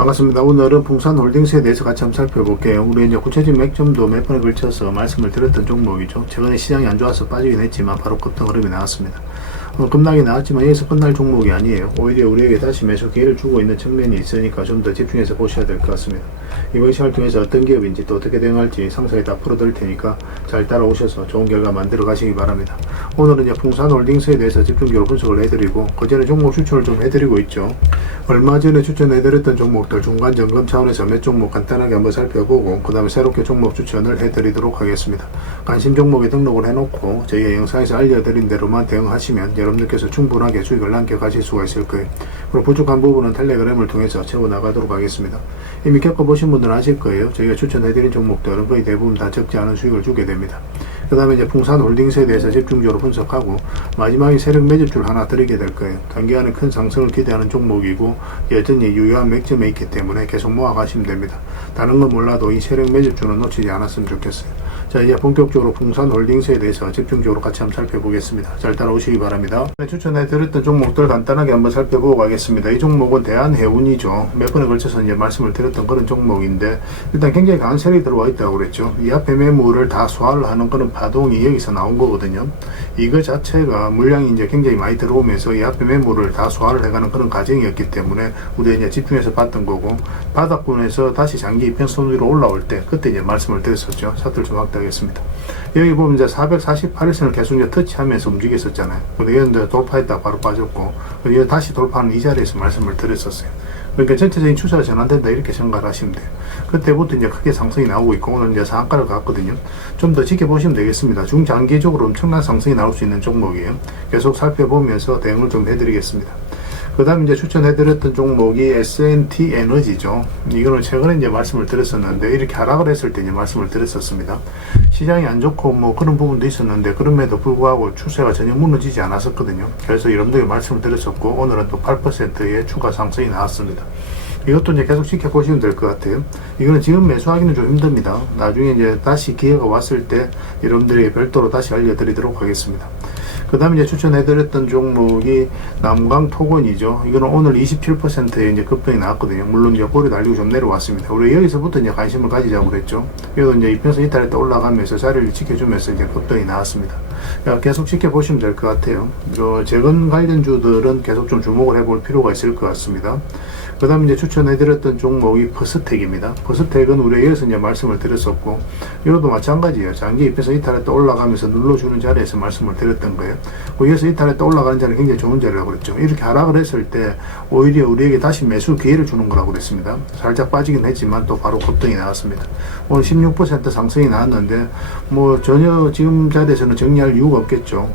반갑습니다. 오늘은 풍산홀딩스에 대해서 같이 한번 살펴볼게요. 우리 이제 구체적인 맥점도 몇 번에 걸쳐서 말씀을 드렸던 종목이죠. 최근에 시장이 안 좋아서 빠지긴 했지만 바로 급등 흐름이 나왔습니다. 급락이 나왔지만 여기서 끝날 종목이 아니에요. 오히려 우리에게 다시 매수 기회를 주고 있는 측면이 있으니까 좀 더 집중해서 보셔야 될 것 같습니다. 이번 시간을 통해서 어떤 기업인지 또 어떻게 대응할지 상세히 다 풀어드릴 테니까 잘 따라오셔서 좋은 결과 만들어 가시기 바랍니다. 오늘은 이제 풍산홀딩스에 대해서 집중적으로 분석을 해드리고 그전에 종목 추천을 좀 해드리고 있죠. 얼마 전에 추천해드렸던 종목들 중간 점검 차원에서 몇 종목 간단하게 한번 살펴보고 그 다음에 새롭게 종목 추천을 해드리도록 하겠습니다. 관심 종목에 등록을 해놓고 저희가 영상에서 알려드린 대로만 대응하시면 여러분들께서 충분하게 수익을 남겨가실 수가 있을 거예요. 그리고 부족한 부분은 텔레그램을 통해서 채워나가도록 하겠습니다. 이미 겪어보신 분들은 아실 거예요. 저희가 추천해드린 종목들은 거의 대부분 다 적지 않은 수익을 주게 됩니다. 그 다음에 이제 풍산홀딩스에 대해서 집중적으로 분석하고 마지막에 세력 매집줄 하나 드리게 될 거예요. 단기간에 큰 상승을 기대하는 종목이고 여전히 유효한 맥점에 있기 때문에 계속 모아가시면 됩니다. 다른 건 몰라도 이 세력 매집줄은 놓치지 않았으면 좋겠어요. 자, 이제 본격적으로 풍산홀딩스에 대해서 집중적으로 같이 한번 살펴보겠습니다. 잘 따라오시기 바랍니다. 추천해드렸던 종목들 간단하게 한번 살펴보고 가겠습니다. 이 종목은 대한해운이죠. 몇 번에 걸쳐서 이제 말씀을 드렸던 그런 종목인데 일단 굉장히 강한 세력이 들어와 있다고 그랬죠. 이 앞에 매물을 다 소화를 하는 그런 파동이 여기서 나온 거거든요. 이거 자체가 물량이 이제 굉장히 많이 들어오면서 이 앞에 매물을 다 소화를 해가는 그런 과정이었기 때문에 우리가 이제 집중해서 봤던 거고 바닥권에서 다시 장기 이평선 위로 올라올 때 그때 이제 말씀을 드렸었죠. 차트를 좀 확대하겠습니다. 여기 보면 이제 448일선을 계속 이제 터치하면서 움직였었잖아요. 근데 여기 이제 돌파했다 바로 빠졌고 여기 다시 돌파하는 이 자리에서 말씀을 드렸었어요. 그러니까 전체적인 추세가 전환된다 이렇게 생각을 하시면 돼요. 그때부터 이제 크게 상승이 나오고 있고 오늘 이제 상한가를 갔거든요. 좀 더 지켜보시면 되겠습니다. 중장기적으로 엄청난 상승이 나올 수 있는 종목이에요. 계속 살펴보면서 대응을 좀 해드리겠습니다. 그 다음 이제 추천해드렸던 종목이 S&T 에너지죠. 이거는 최근에 이제 말씀을 드렸었는데 이렇게 하락을 했을 때 이제 말씀을 드렸었습니다. 시장이 안 좋고 뭐 그런 부분도 있었는데 그럼에도 불구하고 추세가 전혀 무너지지 않았었거든요. 그래서 여러분들에게 말씀을 드렸었고 오늘은 또 8%의 추가 상승이 나왔습니다. 이것도 이제 계속 지켜보시면 될 것 같아요. 이거는 지금 매수하기는 좀 힘듭니다. 나중에 이제 다시 기회가 왔을 때 여러분들에게 별도로 다시 알려드리도록 하겠습니다. 그 다음에 이제 추천해드렸던 종목이 남광토건이죠. 이거는 오늘 27%의 이제 급등이 나왔거든요. 물론 이제 꼬리 달리고 좀 내려왔습니다. 우리 여기서부터 이제 관심을 가지자고 그랬죠. 그래도 이제 이평선 이탈했다 올라가면서 자리를 지켜주면서 이제 급등이 나왔습니다. 계속 지켜보시면 될 것 같아요. 재건 관련주들은 계속 좀 주목을 해볼 필요가 있을 것 같습니다. 그 다음에 이제 추천해드렸던 종목이 퍼스텍입니다. 퍼스텍은 우리가 여기서 이제 말씀을 드렸었고, 이것도 마찬가지예요. 장기 이평선 이탈했다 올라가면서 눌러주는 자리에서 말씀을 드렸던 거예요. 여기서 이탈했다 올라가는 자리는 굉장히 좋은 자리라고 그랬죠. 이렇게 하락을 했을 때 오히려 우리에게 다시 매수 기회를 주는 거라고 그랬습니다. 살짝 빠지긴 했지만 또 바로 급등이 나왔습니다. 오늘 16% 상승이 나왔는데 뭐 전혀 지금 자리에서는 정리할 이유가 없겠죠.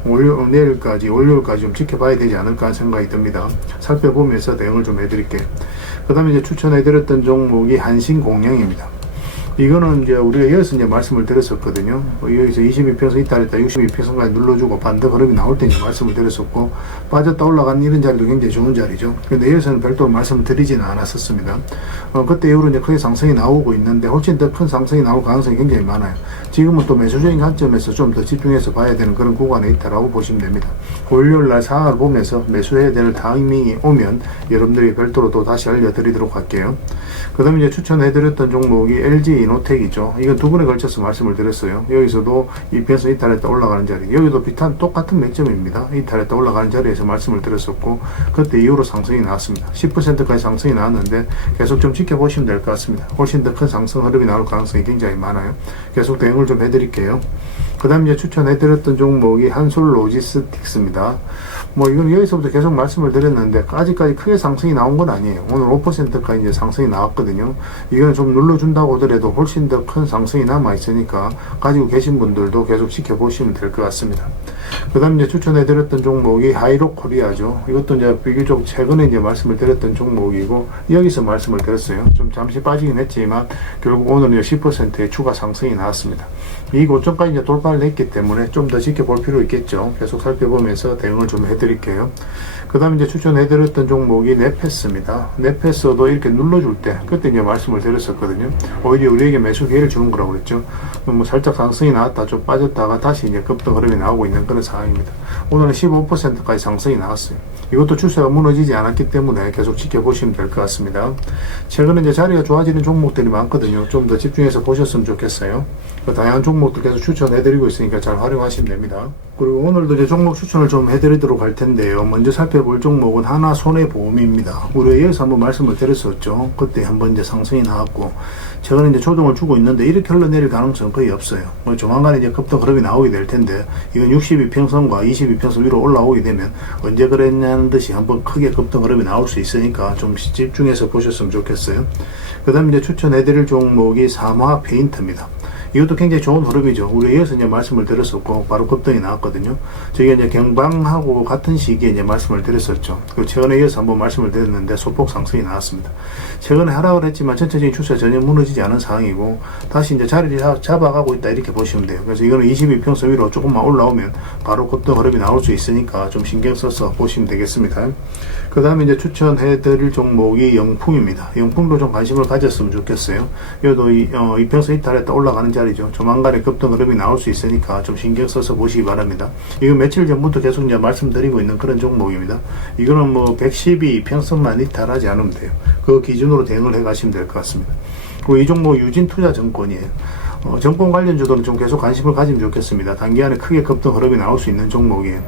내일까지 월요일까지 좀 지켜봐야 되지 않을까 하는 생각이 듭니다. 살펴보면서 대응을 좀 해드릴게요. 그 다음에 이제 추천해드렸던 종목이 한신공영입니다. 이거는 이제 우리가 여기서 이제 말씀을 드렸었거든요. 여기서 22평선 이탈했다 62평선까지 눌러주고 반대 흐름이 나올 때 이제 말씀을 드렸었고 빠졌다 올라간 이런 자리도 굉장히 좋은 자리죠. 근데 여기서는 별도로 말씀을 드리지는 않았었습니다. 그때 이후로 이제 크게 상승이 나오고 있는데 훨씬 더 큰 상승이 나올 가능성이 굉장히 많아요. 지금은 또 매수적인 관점에서 좀 더 집중해서 봐야 되는 그런 구간에 있다라고 보시면 됩니다. 월요일날 상황을 보면서 매수해야 될 타이밍이 오면 여러분들이 별도로 또 다시 알려드리도록 할게요. 그 다음에 이제 추천해드렸던 종목이 LG 이노텍이죠. 이건 두 번에 걸쳐서 말씀을 드렸어요. 여기서도 이평선 이탈했다 올라가는 자리, 여기도 비슷한 똑같은 맥점입니다. 이탈했다 올라가는 자리에서 말씀을 드렸었고 그때 이후로 상승이 나왔습니다. 10%까지 상승이 나왔는데 계속 좀 지켜보시면 될 것 같습니다. 훨씬 더 큰 상승 흐름이 나올 가능성이 굉장히 많아요. 계속 대응을 좀 해드릴게요. 그 다음 이제 추천해드렸던 종목이 한솔로지스틱스입니다. 뭐 이건 여기서부터 계속 말씀을 드렸는데 아직까지 크게 상승이 나온 건 아니에요. 오늘 5%까지 이제 상승이 나왔거든요. 이건 좀 눌러준다고 하더라도 훨씬 더 큰 상승이 남아있으니까 가지고 계신 분들도 계속 지켜보시면 될 것 같습니다. 그 다음 이제 추천해드렸던 종목이 하이로코리아죠. 이것도 이제 비교적 최근에 이제 말씀을 드렸던 종목이고 여기서 말씀을 드렸어요. 좀 잠시 빠지긴 했지만 결국 오늘은 10%의 추가 상승이 나왔습니다. 이 고점까지 이제 돌파를 했기 때문에 좀 더 지켜볼 필요 있겠죠. 계속 살펴보면서 대응을 좀 해드릴게요. 드릴게요. 그 다음에 이제 추천해드렸던 종목이 네페스입니다. 네페스도 이렇게 눌러줄 때, 그때 이제 말씀을 드렸었거든요. 오히려 우리에게 매수 기회를 주는 거라고 그랬죠. 뭐 살짝 상승이 나왔다, 좀 빠졌다가 다시 이제 급등 흐름이 나오고 있는 그런 상황입니다. 오늘은 15%까지 상승이 나왔어요. 이것도 추세가 무너지지 않았기 때문에 계속 지켜보시면 될 것 같습니다. 최근에 이제 자리가 좋아지는 종목들이 많거든요. 좀 더 집중해서 보셨으면 좋겠어요. 다양한 종목들 계속 추천해드리고 있으니까 잘 활용하시면 됩니다. 그리고 오늘도 이제 종목 추천을 좀 해드리도록 할 텐데요. 먼저 살펴볼 종목은 하나손해보험입니다. 우리가 여기서 한번 말씀을 드렸었죠. 그때 한번 이제 상승이 나왔고, 최근에 이제 조정을 주고 있는데 이렇게 흘러내릴 가능성은 거의 없어요. 조만간에 이제 급등 흐름이 나오게 될 텐데, 이건 62평선과 22평선 위로 올라오게 되면 언제 그랬냐는 듯이 한번 크게 급등 흐름이 나올 수 있으니까 좀 집중해서 보셨으면 좋겠어요. 그 다음 이제 추천해드릴 종목이 삼화 페인트입니다. 이것도 굉장히 좋은 흐름이죠. 우리 여기서 이제 말씀을 드렸었고, 바로 급등이 나왔거든요. 저희가 이제 경방하고 같은 시기에 이제 말씀을 드렸었죠. 그리고 최근에 이어서 한번 말씀을 드렸는데, 소폭 상승이 나왔습니다. 최근에 하락을 했지만 전체적인 추세가 전혀 무너지지 않은 상황이고, 다시 이제 자리를 잡아가고 있다, 이렇게 보시면 돼요. 그래서 이거는 22평선 위로 조금만 올라오면 바로 급등 흐름이 나올 수 있으니까 좀 신경 써서 보시면 되겠습니다. 그 다음에 이제 추천해드릴 종목이 영풍입니다. 영풍도 좀 관심을 가졌으면 좋겠어요. 이것도 이평선 이탈했다 올라가는 자리죠. 조만간에 급등 흐름이 나올 수 있으니까 좀 신경 써서 보시기 바랍니다. 이거 며칠 전부터 계속 이제 말씀드리고 있는 그런 종목입니다. 이거는 뭐 112 평선만 이탈하지 않으면 돼요. 그 기준으로 대응을 해 가시면 될 것 같습니다. 그리고 이 종목 유진투자증권이에요. 정권 관련주들은 좀 계속 관심을 가지면 좋겠습니다. 단기간에 크게 급등 흐름이 나올 수 있는 종목이에요.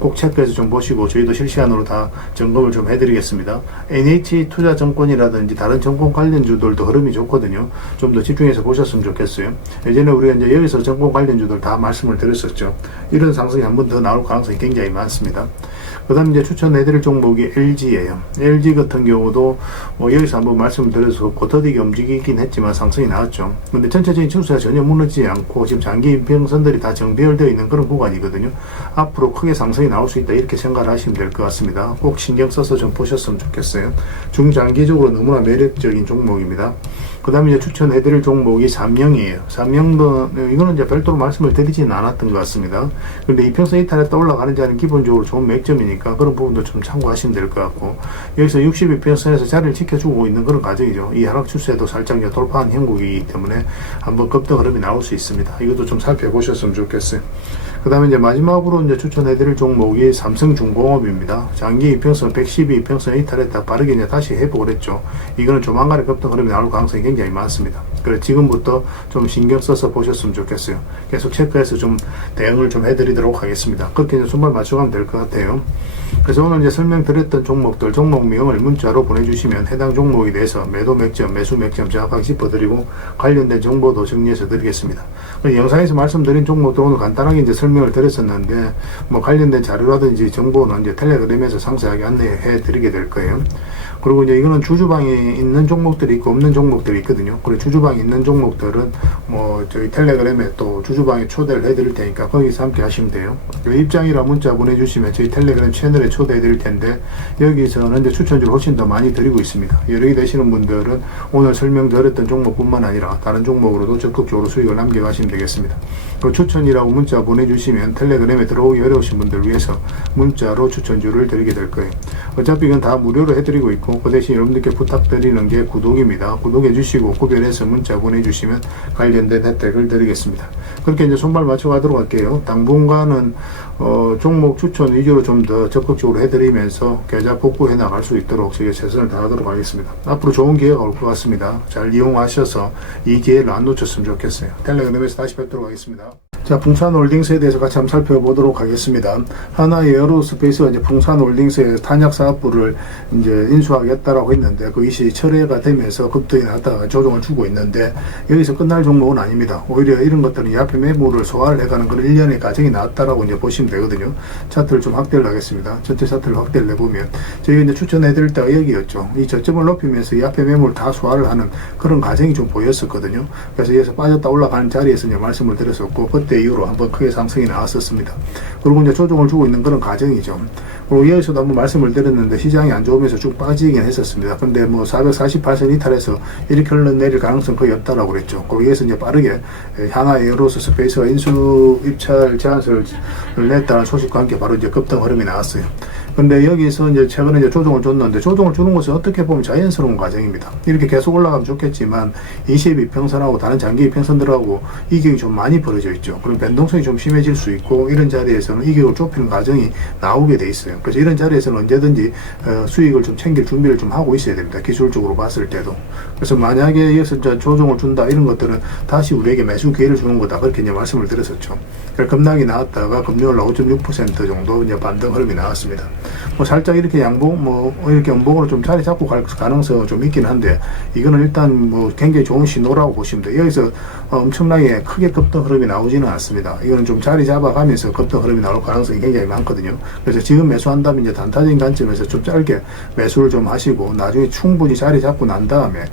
꼭 체크해서 좀 보시고 저희도 실시간으로 다 점검을 좀 해드리겠습니다. NH투자증권이라든지 다른 정권 관련주들도 흐름이 좋거든요. 좀 더 집중해서 보셨으면 좋겠어요. 예전에 우리가 이제 여기서 정권 관련주들 다 말씀을 드렸었죠. 이런 상승이 한 번 더 나올 가능성이 굉장히 많습니다. 그 다음 이제 추천해드릴 종목이 LG예요. LG 같은 경우도 여기서 한번 말씀드려서 고터디게 움직이긴 했지만 상승이 나왔죠. 근데 전체적인 추세가 전혀 무너지지 않고 지금 장기 인평선들이 다 정비열되어 있는 그런 구간이거든요. 앞으로 크게 상승이 나올 수 있다, 이렇게 생각을 하시면 될 것 같습니다. 꼭 신경 써서 좀 보셨으면 좋겠어요. 중장기적으로 너무나 매력적인 종목입니다. 그 다음에 이제 추천해드릴 종목이 삼영이에요. 삼영도, 이거는 이제 별도로 말씀을 드리지는 않았던 것 같습니다. 근데 이평선 이탈했다 올라가는 자리는 기본적으로 좋은 맥점이니까 그런 부분도 좀 참고하시면 될 것 같고, 여기서 62평선에서 자리를 지켜주고 있는 그런 과정이죠. 이 하락 추세도 살짝 이제 돌파한 형국이기 때문에 한번 급등 흐름이 나올 수 있습니다. 이것도 좀 살펴보셨으면 좋겠어요. 그 다음에 이제 마지막으로 이제 추천해드릴 종목이 삼성중공업입니다. 장기 이평선 112 이평선 이탈했다 빠르게 이제 다시 회복을 했죠. 이거는 조만간에 급등 흐름이 나올 가능성이 굉장히 많습니다. 그래서 지금부터 좀 신경 써서 보셨으면 좋겠어요. 계속 체크해서 좀 대응을 좀 해드리도록 하겠습니다. 그렇게 이제 손발 맞춰가면 될 것 같아요. 그래서 오늘 이제 설명드렸던 종목들, 종목명을 문자로 보내주시면 해당 종목에 대해서 매도 맥점, 매수 맥점 정확하게 짚어드리고 관련된 정보도 정리해서 드리겠습니다. 영상에서 말씀드린 종목도 오늘 간단하게 이제 설명을 드렸었는데, 뭐 관련된 자료라든지 정보는 이제 텔레그램에서 상세하게 안내해 드리게 될 거예요. 그리고 이제 이거는 주주방에 있는 종목들이 있고 없는 종목들이 있거든요. 그리고 주주방에 있는 종목들은 뭐 저희 텔레그램에 또 주주방에 초대를 해드릴 테니까 거기서 함께 하시면 돼요. 입장이라 문자 보내주시면 저희 텔레그램 채널에 초대해 드릴 텐데, 여기서는 이제 추천주를 훨씬 더 많이 드리고 있습니다. 여러 개 되시는 분들은 오늘 설명드렸던 종목뿐만 아니라 다른 종목으로도 적극적으로 수익을 남겨가시면 되겠습니다. 그리고 추천이라고 문자 보내주시면 텔레그램에 들어오기 어려우신 분들 위해서 문자로 추천주를 드리게 될 거예요. 어차피 이건 다 무료로 해드리고 있고, 그 대신 여러분들께 부탁드리는 게 구독입니다. 구독해 주시고 구별해서 문자 보내주시면 관련된 혜택을 드리겠습니다. 그렇게 이제 손발 맞춰 가도록 할게요. 당분간은 종목 추천 위주로 좀 더 적극적으로 해드리면서 계좌 복구해 나갈 수 있도록 저희가 최선을 다하도록 하겠습니다. 앞으로 좋은 기회가 올 것 같습니다. 잘 이용하셔서 이 기회를 안 놓쳤으면 좋겠어요. 텔레그램에서 다시 뵙도록 하겠습니다. 자, 풍산홀딩스에 대해서 같이 한번 살펴보도록 하겠습니다. 하나에어로스페이스가 이제 풍산홀딩스의 탄약사업부를 이제 인수하겠다라고 했는데, 그 이시 철회가 되면서 급등이 나다가 조정을 주고 있는데, 여기서 끝날 종목은 아닙니다. 오히려 이런 것들은 이 앞에 매물을 소화를 해가는 그런 일련의 과정이 나왔다라고 이제 보시면 되거든요. 차트를 좀 확대를 하겠습니다. 전체 차트를 확대를 해보면, 저희가 이제 추천해드릴 때가 여기였죠. 이 저점을 높이면서 이 앞에 매물을 다 소화를 하는 그런 과정이 좀 보였었거든요. 그래서 여기서 빠졌다 올라가는 자리에서 이제 말씀을 드렸었고, 그때 그때 이후로 한번 크게 상승이 나왔었습니다. 그리고 이제 조정을 주고 있는 그런 과정이죠. 그리고 여기서도 한번 말씀을 드렸는데 시장이 안 좋으면서 쭉 빠지긴 했었습니다. 근데 뭐 448선 이탈해서 이렇게 흘러내릴 가능성 거의 없다라고 그랬죠. 거기에서 이제 빠르게 하나 에어로스페이스가 인수 입찰 제안서를 냈다는 소식과 함께 바로 이제 급등 흐름이 나왔어요. 근데 여기서 이제 최근에 이제 조정을 줬는데, 조정을 주는 것은 어떻게 보면 자연스러운 과정입니다. 이렇게 계속 올라가면 좋겠지만 22평선하고 다른 장기 이평선들하고 이격이 좀 많이 벌어져 있죠. 그럼 변동성이 좀 심해질 수 있고, 이런 자리에서는 이격을 좁히는 과정이 나오게 돼 있어요. 그래서 이런 자리에서는 언제든지 수익을 좀 챙길 준비를 좀 하고 있어야 됩니다. 기술적으로 봤을 때도. 그래서 만약에 여기서 이제 조정을 준다 이런 것들은 다시 우리에게 매수 기회를 주는 거다, 그렇게 이제 말씀을 드렸었죠. 그러니까 급락이 나왔다가 금요일 날 5.6% 정도 이제 반등 흐름이 나왔습니다. 뭐 살짝 이렇게 양봉, 뭐 이렇게 음봉으로 좀 자리 잡고 갈 가능성은 좀 있긴 한데, 이거는 일단 뭐 굉장히 좋은 신호라고 보시면 돼요. 여기서 엄청나게 크게 급등 흐름이 나오지는 않습니다. 이거는 좀 자리 잡아가면서 급등 흐름이 나올 가능성이 굉장히 많거든요. 그래서 지금 매수한다면 이제 단타적인 관점에서 좀 짧게 매수를 좀 하시고, 나중에 충분히 자리 잡고 난 다음에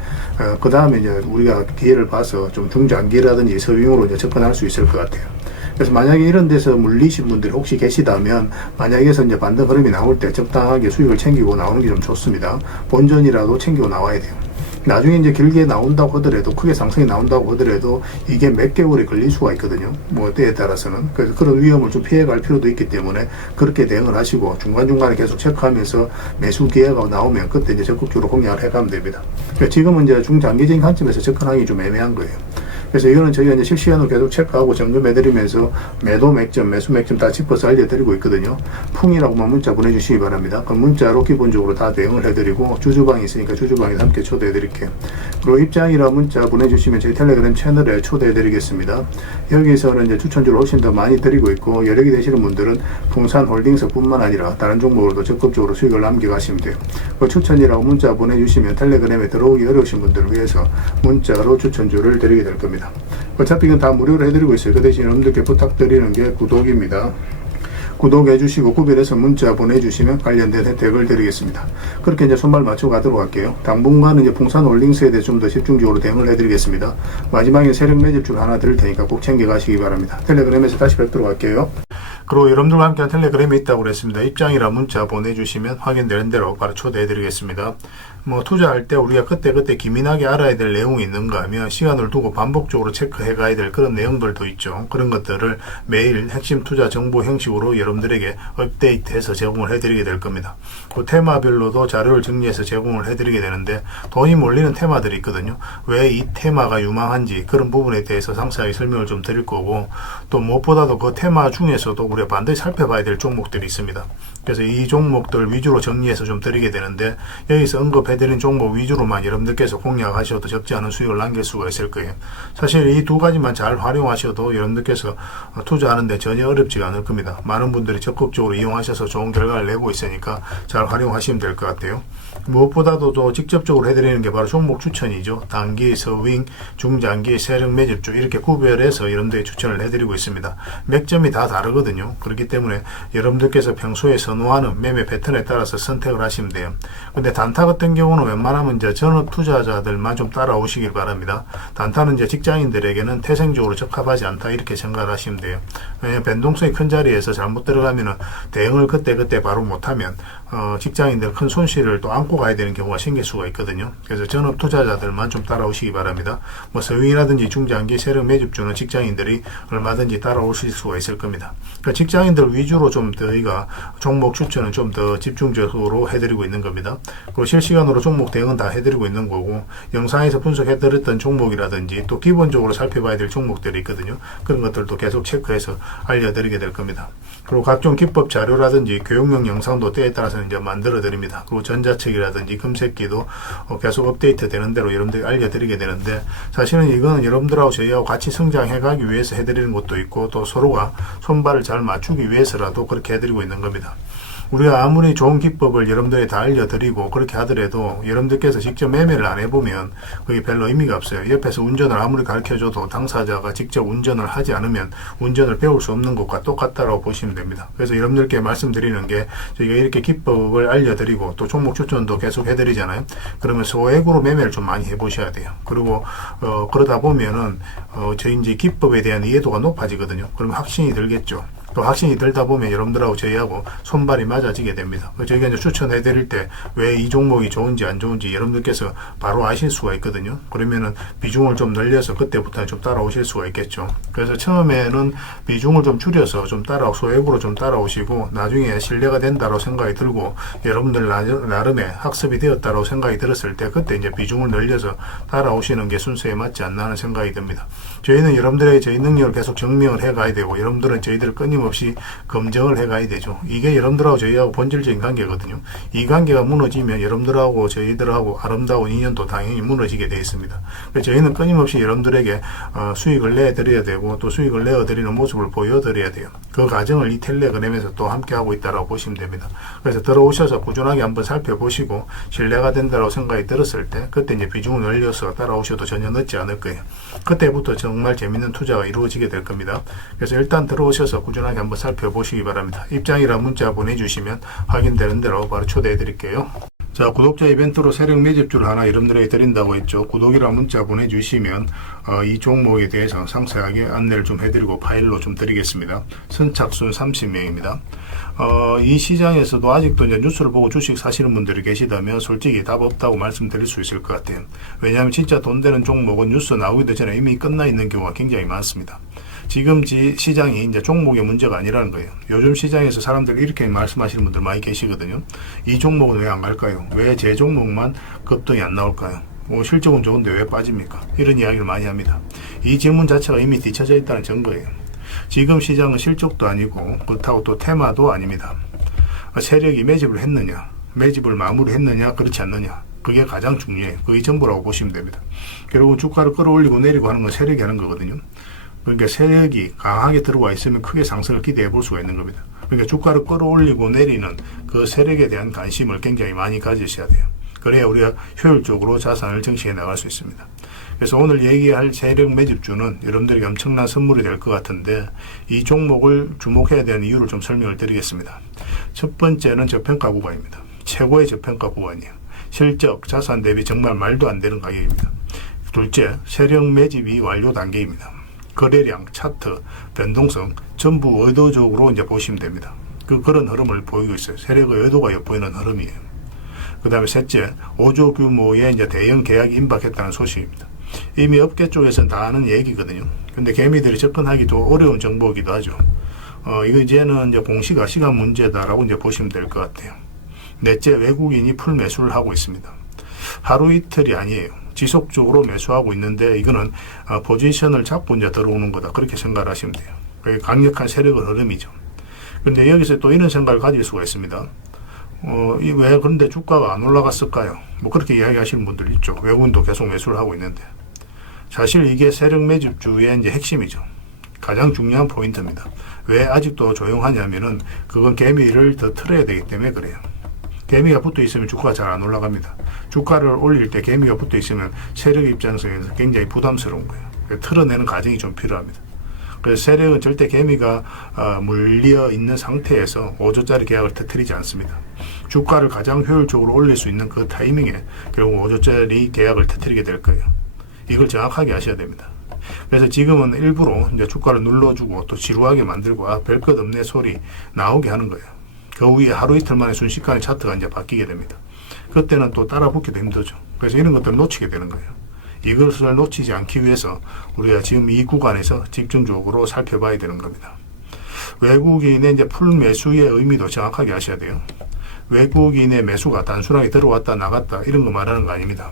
그 다음에 이제 우리가 기회를 봐서 좀 중장기라든지 서윙으로 이제 접근할 수 있을 것 같아요. 그래서 만약에 이런 데서 물리신 분들이 혹시 계시다면, 만약에서 이제 반등 흐름이 나올 때 적당하게 수익을 챙기고 나오는 게 좀 좋습니다. 본전이라도 챙기고 나와야 돼요. 나중에 이제 길게 나온다고 하더라도, 크게 상승이 나온다고 하더라도 이게 몇 개월이 걸릴 수가 있거든요. 뭐 때에 따라서는. 그래서 그런 위험을 좀 피해갈 필요도 있기 때문에 그렇게 대응을 하시고, 중간중간에 계속 체크하면서 매수 기회가 나오면 그때 이제 적극적으로 공략을 해가면 됩니다. 그러니까 지금은 이제 중장기적인 관점에서 접근하기 좀 애매한 거예요. 그래서 이거는 저희가 이제 실시간으로 계속 체크하고 점검해드리면서 매도 맥점, 매수 맥점 다 짚어서 알려드리고 있거든요. 풍이라고만 문자 보내주시기 바랍니다. 그 문자로 기본적으로 다 대응을 해드리고, 주주방이 있으니까 주주방에서 함께 초대해드릴게요. 그리고 입장이라 문자 보내주시면 저희 텔레그램 채널에 초대해드리겠습니다. 여기서는 이제 추천주를 훨씬 더 많이 드리고 있고, 여력이 되시는 분들은 풍산홀딩스 뿐만 아니라 다른 종목으로도 적극적으로 수익을 남겨가시면 돼요. 그 추천이라고 문자 보내주시면 텔레그램에 들어오기 어려우신 분들을 위해서 문자로 추천주를 드리게 될 겁니다. 어차피 이건 다 무료로 해드리고 있어요. 그 대신 여러분들께 부탁드리는 게 구독입니다. 구독해 주시고 구별해서 문자 보내주시면 관련된 혜택을 드리겠습니다. 그렇게 이제 손발 맞춰 가도록 할게요. 당분간은 이제 풍산홀딩스에 대해 좀 더 집중적으로 대응을 해드리겠습니다. 마지막에 세력 매집줄 하나 드릴 테니까 꼭 챙겨 가시기 바랍니다. 텔레그램에서 다시 뵙도록 할게요. 그리고 여러분들과 함께한 텔레그램이 있다고 그랬습니다. 입장이라 문자 보내주시면 확인되는 대로 바로 초대해드리겠습니다. 뭐 투자할 때 우리가 그때그때 기민하게 알아야 될 내용이 있는가 하면 시간을 두고 반복적으로 체크해 가야 될 그런 내용들도 있죠. 그런 것들을 매일 핵심 투자 정보 형식으로 여러분들에게 업데이트해서 제공을 해드리게 될 겁니다. 그 테마별로도 자료를 정리해서 제공을 해드리게 되는데, 돈이 몰리는 테마들이 있거든요. 왜 이 테마가 유망한지 그런 부분에 대해서 상세하게 설명을 좀 드릴 거고, 또 무엇보다도 그 테마 중에서도 우리가 반드시 살펴봐야 될 종목들이 있습니다. 그래서 이 종목들 위주로 정리해서 좀 드리게 되는데, 여기서 언급해드린 종목 위주로만 여러분들께서 공략하셔도 적지 않은 수익을 남길 수가 있을 거예요. 사실 이 두 가지만 잘 활용하셔도 여러분들께서 투자하는데 전혀 어렵지가 않을 겁니다. 많은 분들이 적극적으로 이용하셔서 좋은 결과를 내고 있으니까 잘 활용하시면 될 것 같아요. 무엇보다도 또 직접적으로 해드리는 게 바로 종목 추천이죠. 단기, 서윙, 중장기, 세력 매집주 이렇게 구별해서 여러분들에게 추천을 해드리고 있습니다. 맥점이 다 다르거든요. 그렇기 때문에 여러분들께서 평소에 선호하는 매매 패턴에 따라서 선택을 하시면 돼요. 근데 단타 같은 경우는 웬만하면 이제 전업 투자자들만 좀 따라오시길 바랍니다. 단타는 이제 직장인들에게는 태생적으로 적합하지 않다, 이렇게 생각을 하시면 돼요. 왜냐하면 변동성이 큰 자리에서 잘못 들어가면은 대응을 그때 바로 못하면 직장인들 큰 손실을 또 안고 가야 되는 경우가 생길 수가 있거든요. 그래서 전업 투자자들만 좀 따라오시기 바랍니다. 뭐 서윙이라든지 중장기 세력 매집주는 직장인들이 얼마든지 따라오실 수가 있을 겁니다. 그러니까 직장인들 위주로 좀 저희가 종목 추천은 좀 더 집중적으로 해드리고 있는 겁니다. 그리고 실시간으로 종목 대응은 다 해드리고 있는 거고, 영상에서 분석해드렸던 종목이라든지 또 기본적으로 살펴봐야 될 종목들이 있거든요. 그런 것들도 계속 체크해서 알려드리게 될 겁니다. 그리고 각종 기법 자료라든지 교육용 영상도 때에 따라서 이제 만들어 드립니다. 그리고 전자책이라든지 금색기도 계속 업데이트 되는 대로 여러분들이 알려드리게 되는데, 사실은 이거는 여러분들하고 저희하고 같이 성장해 가기 위해서 해드리는 것도 있고, 또 서로가 손발을 잘 맞추기 위해서라도 그렇게 해드리고 있는 겁니다. 우리가 아무리 좋은 기법을 여러분들이 다 알려드리고 그렇게 하더라도 여러분들께서 직접 매매를 안 해보면 그게 별로 의미가 없어요. 옆에서 운전을 아무리 가르쳐줘도 당사자가 직접 운전을 하지 않으면 운전을 배울 수 없는 것과 똑같다고 보시면 됩니다. 그래서 여러분들께 말씀드리는 게 저희가 이렇게 기법을 알려드리고 또 종목 추천도 계속 해드리잖아요. 그러면 소액으로 매매를 좀 많이 해보셔야 돼요. 그리고 그러다 보면은 저희 이제 기법에 대한 이해도가 높아지거든요. 그러면 확신이 들겠죠. 또 확신이 들다 보면 여러분들하고 저희하고 손발이 맞아지게 됩니다. 저희가 이제 추천해 드릴 때 왜 이 종목이 좋은지 안 좋은지 여러분들께서 바로 아실 수가 있거든요. 그러면은 비중을 좀 늘려서 그때부터 좀 따라오실 수가 있겠죠. 그래서 처음에는 비중을 좀 줄여서 좀 소액으로 좀 따라오시고 나중에 신뢰가 된다고 생각이 들고 여러분들 나름의 학습이 되었다고 생각이 들었을 때 그때 이제 비중을 늘려서 따라오시는 게 순서에 맞지 않나 하는 생각이 듭니다. 저희는 여러분들의 저희 능력을 계속 증명을 해 가야 되고 여러분들은 저희들을 끊임없이 검증을 해 가야 되죠. 이게 여러분들하고 저희하고 본질적인 관계거든요. 이 관계가 무너지면 여러분들하고 저희들하고 아름다운 인연도 당연히 무너지게 되어 있습니다. 그래서 저희는 끊임없이 여러분들에게 수익을 내드려야 되고 또 수익을 내어드리는 모습을 보여드려야 돼요. 그 과정을 이 텔레그램에서 또 함께 하고 있다고 보시면 됩니다. 그래서 들어오셔서 꾸준하게 한번 살펴보시고 신뢰가 된다고 생각이 들었을 때 그때 이제 비중을 늘려서 따라오셔도 전혀 늦지 않을 거예요. 그때부터 정말 재밌는 투자가 이루어지게 될 겁니다. 그래서 일단 들어오셔서 꾸준하게 한번 살펴보시기 바랍니다. 입장이랑 문자 보내주시면 확인되는 대로 바로 초대해 드릴게요. 자, 구독자 이벤트로 세력 매집주를 하나 여러분들에게 드린다고 했죠. 구독이랑 문자 보내주시면 이 종목에 대해서 상세하게 안내를 좀 해드리고 파일로 좀 드리겠습니다. 선착순 30명입니다. 이 시장에서도 아직도 이제 뉴스를 보고 주식 사시는 분들이 계시다면 솔직히 답 없다고 말씀드릴 수 있을 것 같아요. 왜냐하면 진짜 돈 되는 종목은 뉴스 나오기도 전에 이미 끝나 있는 경우가 굉장히 많습니다. 지금 시장이 이제 종목의 문제가 아니라는 거예요. 요즘 시장에서 사람들이 이렇게 말씀하시는 분들 많이 계시거든요. 이 종목은 왜 안 갈까요? 왜 제 종목만 급등이 안 나올까요? 실적은 좋은데 왜 빠집니까? 이런 이야기를 많이 합니다. 이 질문 자체가 이미 뒤쳐져 있다는 증거예요. 지금 시장은 실적도 아니고 그렇다고 또 테마도 아닙니다. 세력이 매집을 했느냐, 매집을 마무리했느냐, 그렇지 않느냐. 그게 가장 중요해요. 그게 전부라고 보시면 됩니다. 결국은 주가를 끌어올리고 내리고 하는 건 세력이 하는 거거든요. 그러니까 세력이 강하게 들어와 있으면 크게 상승을 기대해 볼 수가 있는 겁니다. 그러니까 주가를 끌어올리고 내리는 그 세력에 대한 관심을 굉장히 많이 가지셔야 돼요. 그래야 우리가 효율적으로 자산을 정치해 나갈 수 있습니다. 그래서 오늘 얘기할 세력 매집주는 여러분들에게 엄청난 선물이 될 것 같은데 이 종목을 주목해야 되는 이유를 좀 설명을 드리겠습니다. 첫 번째는 저평가 구간입니다. 최고의 저평가 구간이에요. 실적, 자산 대비 정말 말도 안 되는 가격입니다. 둘째, 세력 매집이 완료 단계입니다. 거래량, 차트, 변동성 전부 의도적으로 이제 보시면 됩니다. 그런 흐름을 보이고 있어요. 세력의 의도가 엿보이는 흐름이에요. 그 다음에 셋째, 5조 규모의 이제 대형 계약이 임박했다는 소식입니다. 이미 업계 쪽에서는 다 아는 얘기거든요. 근데 개미들이 접근하기도 어려운 정보이기도 하죠. 이거 이제는 이제 공시가 시간 문제다라고 이제 보시면 될 것 같아요. 넷째, 외국인이 풀 매수를 하고 있습니다. 하루 이틀이 아니에요. 지속적으로 매수하고 있는데 이거는 포지션을 잡고 이제 들어오는 거다. 그렇게 생각을 하시면 돼요. 그게 강력한 세력의 흐름이죠. 근데 여기서 또 이런 생각을 가질 수가 있습니다. 왜 그런데 주가가 안 올라갔을까요? 뭐 그렇게 이야기하시는 분들 있죠. 외국인도 계속 매수를 하고 있는데. 사실 이게 세력 매집주의 이제 핵심이죠. 가장 중요한 포인트입니다. 왜 아직도 조용하냐면은 그건 개미를 더 틀어야 되기 때문에 그래요. 개미가 붙어 있으면 주가가 잘 안 올라갑니다. 주가를 올릴 때 개미가 붙어 있으면 세력 입장에서 굉장히 부담스러운 거예요. 틀어내는 과정이 좀 필요합니다. 그래서 세력은 절대 개미가 물려 있는 상태에서 5조짜리 계약을 터뜨리지 않습니다. 주가를 가장 효율적으로 올릴 수 있는 그 타이밍에 결국 5조짜리 계약을 터뜨리게 될 거예요. 이걸 정확하게 아셔야 됩니다. 그래서 지금은 일부러 이제 주가를 눌러주고 또 지루하게 만들고 별 것 없네 소리 나오게 하는 거예요. 그 후에 하루 이틀 만에 순식간에 차트가 이제 바뀌게 됩니다. 그때는 또 따라 붙기도 힘들죠. 그래서 이런 것들을 놓치게 되는 거예요. 이것을 놓치지 않기 위해서 우리가 지금 이 구간에서 집중적으로 살펴봐야 되는 겁니다. 외국인의 이제 풀 매수의 의미도 정확하게 아셔야 돼요. 외국인의 매수가 단순하게 들어왔다 나갔다 이런 거 말하는 거 아닙니다.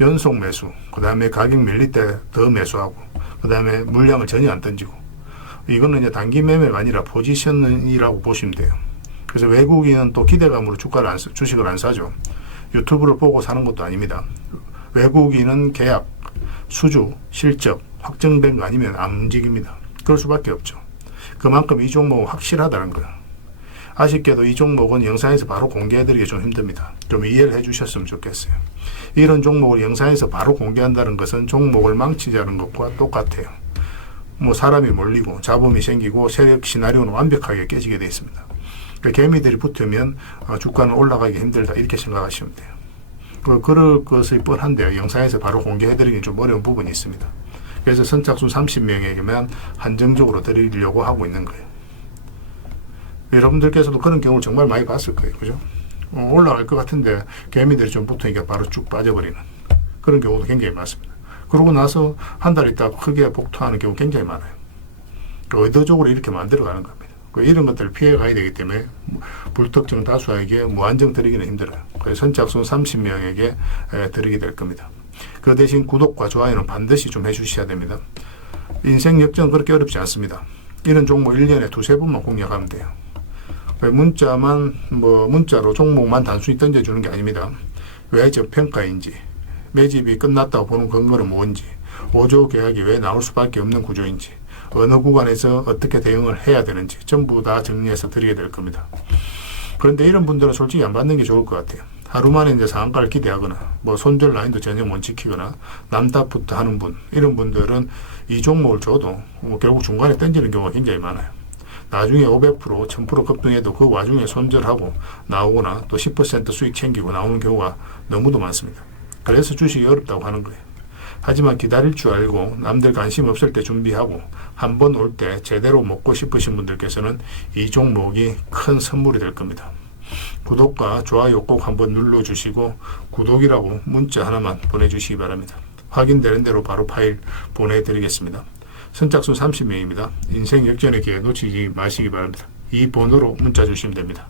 연속 매수, 그 다음에 가격 밀릴 때 더 매수하고, 그 다음에 물량을 전혀 안 던지고, 이거는 이제 단기 매매가 아니라 포지션이라고 보시면 돼요. 그래서 외국인은 또 기대감으로 주식을 안 사죠. 유튜브를 보고 사는 것도 아닙니다. 외국인은 계약, 수주, 실적 확정된 거 아니면 안 움직입니다. 그럴 수밖에 없죠. 그만큼 이 종목은 확실하다는 거예요. 아쉽게도 이 종목은 영상에서 바로 공개해드리기 좀 힘듭니다. 좀 이해를 해주셨으면 좋겠어요. 이런 종목을 영상에서 바로 공개한다는 것은 종목을 망치자는 것과 똑같아요. 뭐 사람이 몰리고 잡음이 생기고 세력 시나리오는 완벽하게 깨지게 되어 있습니다. 그러니까 개미들이 붙으면 주가는 올라가기 힘들다 이렇게 생각하시면 돼요. 그럴 것이 뻔한데요. 영상에서 바로 공개해드리기 좀 어려운 부분이 있습니다. 그래서 선착순 30명에게만 한정적으로 드리려고 하고 있는 거예요. 여러분들께서도 그런 경우를 정말 많이 봤을 거예요. 그죠? 올라갈 것 같은데 개미들이 좀 붙으니까 바로 쭉 빠져버리는 그런 경우도 굉장히 많습니다. 그러고 나서 한 달 있다가 크게 복토하는 경우 굉장히 많아요. 의도적으로 이렇게 만들어가는 겁니다. 이런 것들을 피해 가야 되기 때문에 불특정 다수에게 무한정 드리기는 힘들어요. 그래서 선착순 30명에게 드리게 될 겁니다. 그 대신 구독과 좋아요는 반드시 좀 해주셔야 됩니다. 인생 역전은 그렇게 어렵지 않습니다. 이런 종목 1년에 두세 번만 공략하면 돼요. 문자로 종목만 단순히 던져주는 게 아닙니다. 왜 저평가인지, 매집이 끝났다고 보는 근거는 뭔지, 5조 계약이 왜 나올 수밖에 없는 구조인지, 어느 구간에서 어떻게 대응을 해야 되는지 전부 다 정리해서 드리게 될 겁니다. 그런데 이런 분들은 솔직히 안 받는 게 좋을 것 같아요. 하루 만에 이제 상한가를 기대하거나 손절 라인도 전혀 못 지키거나 남답부터 하는 분, 이런 분들은 이 종목을 줘도 결국 중간에 던지는 경우가 굉장히 많아요. 나중에 500%, 1000% 급등해도 그 와중에 손절하고 나오거나 또 10% 수익 챙기고 나오는 경우가 너무도 많습니다. 그래서 주식이 어렵다고 하는 거예요. 하지만 기다릴 줄 알고 남들 관심 없을 때 준비하고 한 번 올 때 제대로 먹고 싶으신 분들께서는 이 종목이 큰 선물이 될 겁니다. 구독과 좋아요 꼭 한번 눌러주시고 구독이라고 문자 하나만 보내주시기 바랍니다. 확인되는 대로 바로 파일 보내드리겠습니다. 선착순 30명입니다. 인생 역전의 기회 놓치지 마시기 바랍니다. 이 번호로 문자 주시면 됩니다.